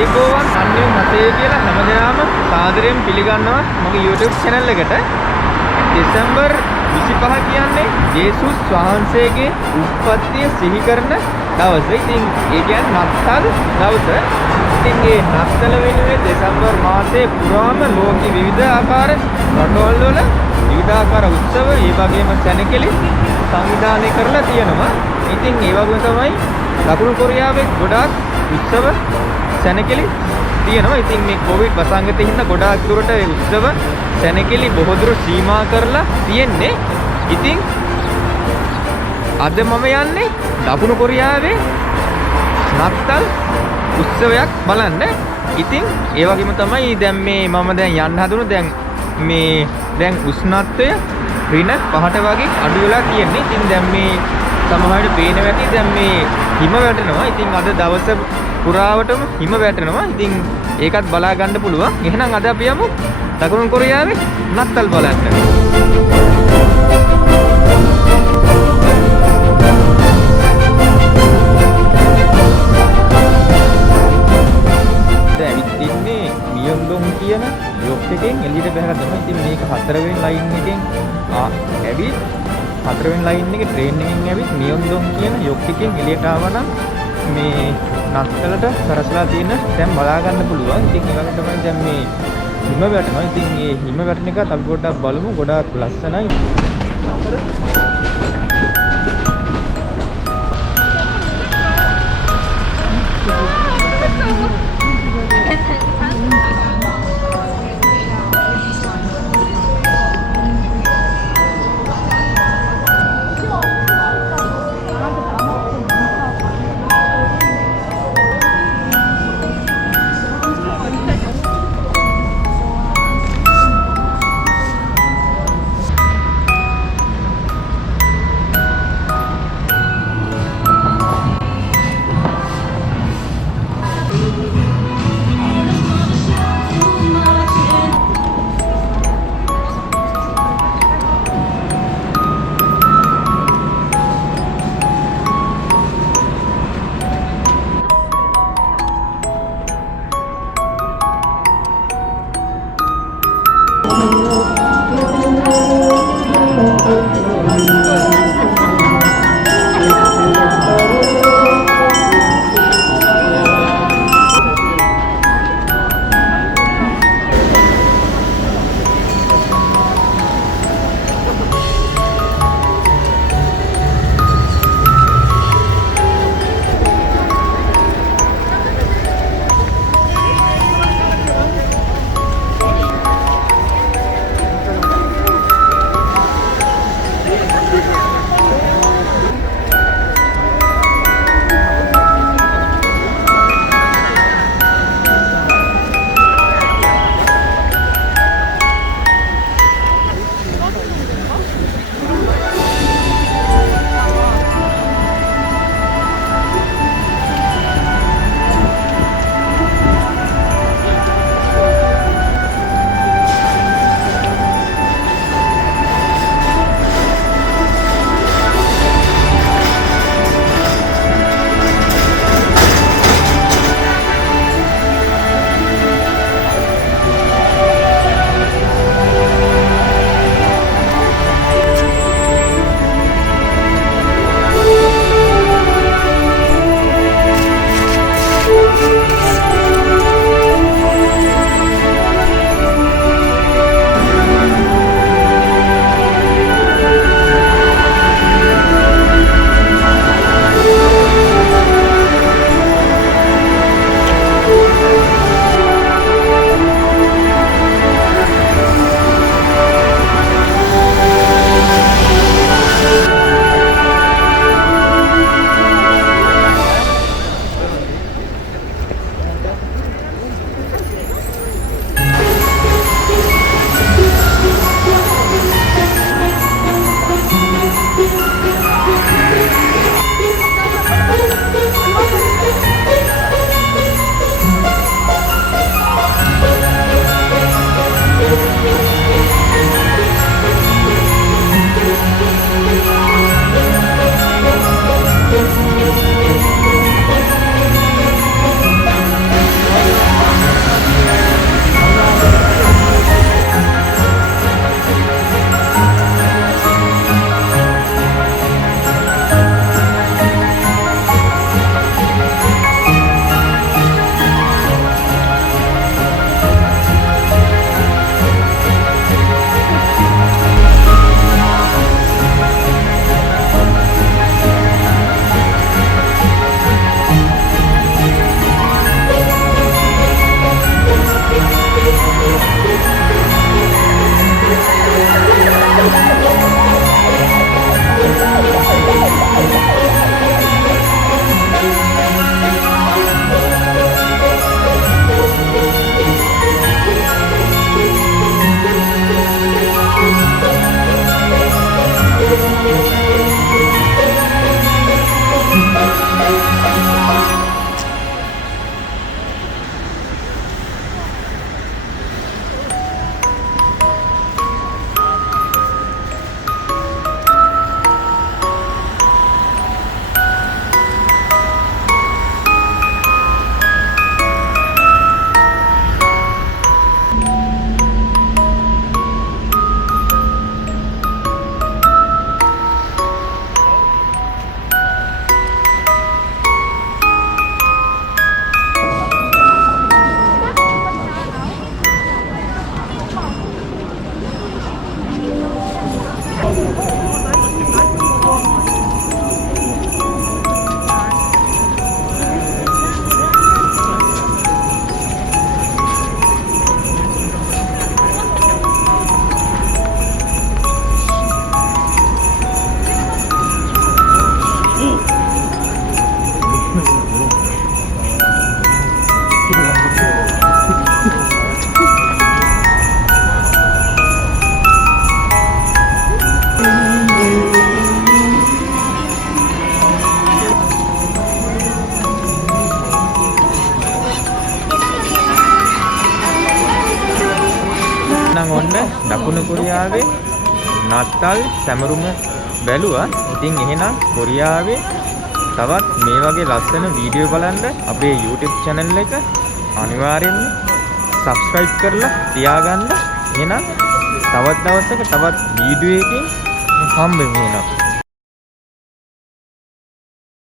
ආයිබෝවන් අන්‍යුන් හතේ කියලා හැමදෙනාම සාදරයෙන් පිළිගන්නවා මගේ YouTube channel එකට. දෙසැම්බර් 25 කියන්නේ ජේසුස් වහන්සේගේ උත්පත්තිය සිහි කරන දවස. ඉතින් ඒ කියන්නේ නත්තල් දවස. ඉතින් මේ නත්තල වෙනුවෙන් දෙසැම්බර් මාසයේ පුරාම ලෝකෙ විවිධ ආකාර රටවල් වල විවිධ ආකාර උත්සව, ඒ වගේම සැනකෙළි සංවිධානය කරලා තියෙනවා. ඉතින් ඒ වගේම තමයි දකුණු කොරියාවේ ගොඩාක් උත්සව සැනකෙළි තියෙනවා. ඉතින් මේ කොවිඩ් වසංගතේ හින්දා ගොඩාක් දුරට ඒ උත්සව සැනකෙළි බොහෝ දුර සීමා කරලා තියෙන්නේ. ඉතින් අද මම යන්නේ දකුණු කොරියාවේ නත්තල් උත්සවයක් බලන්න. ඉතින් ඒ වගේම තමයි දැන් මේ මම දැන් යන්න හදන දැන් උෂ්ණත්වය ඍණ 5ට වගේ අඩු වෙලා තියෙන්නේ. ඉතින් දැන් මේ සමහරවිට පේන වැටි දැන් මේ හිම වැටෙනවා. ඉතින් අද දවස පුරාවටම හිම වැටෙනවා. ඉතින් ඒකත් බලා ගන්න පුළුවන්. එහෙනම් අද අපි යමු දකුණු කොරියාවේ නත්තල් බලන්න. දැන් ඉන්නේ මියොන්ඩොන් කියන යොක් එකෙන් එළියට බහලා තමයි. ඉතින් මේක 4 වෙනි ලයින් එකෙන් ඇවිත් 4 වෙනි ලයින් එකේ ට්‍රේන් එකෙන් ඇවිත් මියොන්ඩොන් කියන යොක් එකෙන් එළියට ආවනම් මේ නත්තලට සරසලා තියෙන දැන් බලා ගන්න පුළුවන්. ඉතින් ඒ වගේ තමයි දැන් මේ හිම වැටෙනවා. ඉතින් මේ හිම වැටෙන එක අපි පොඩ්ඩක් බලමු. ගොඩාක් ලස්සනයි. දකුණු කොරියාවේ නත්තල් සැමරුම බැලුවා. ඉතින් එහෙනම් කොරියාවේ තවත් මේ වගේ ලස්සන වීඩියෝ බලන්න අපේ YouTube channel එක අනිවාර්යෙන්ම subscribe කරලා තියාගන්න. එහෙනම් තවත් දවසක තවත් වීඩියෝ එකකින් හම්බෙමු.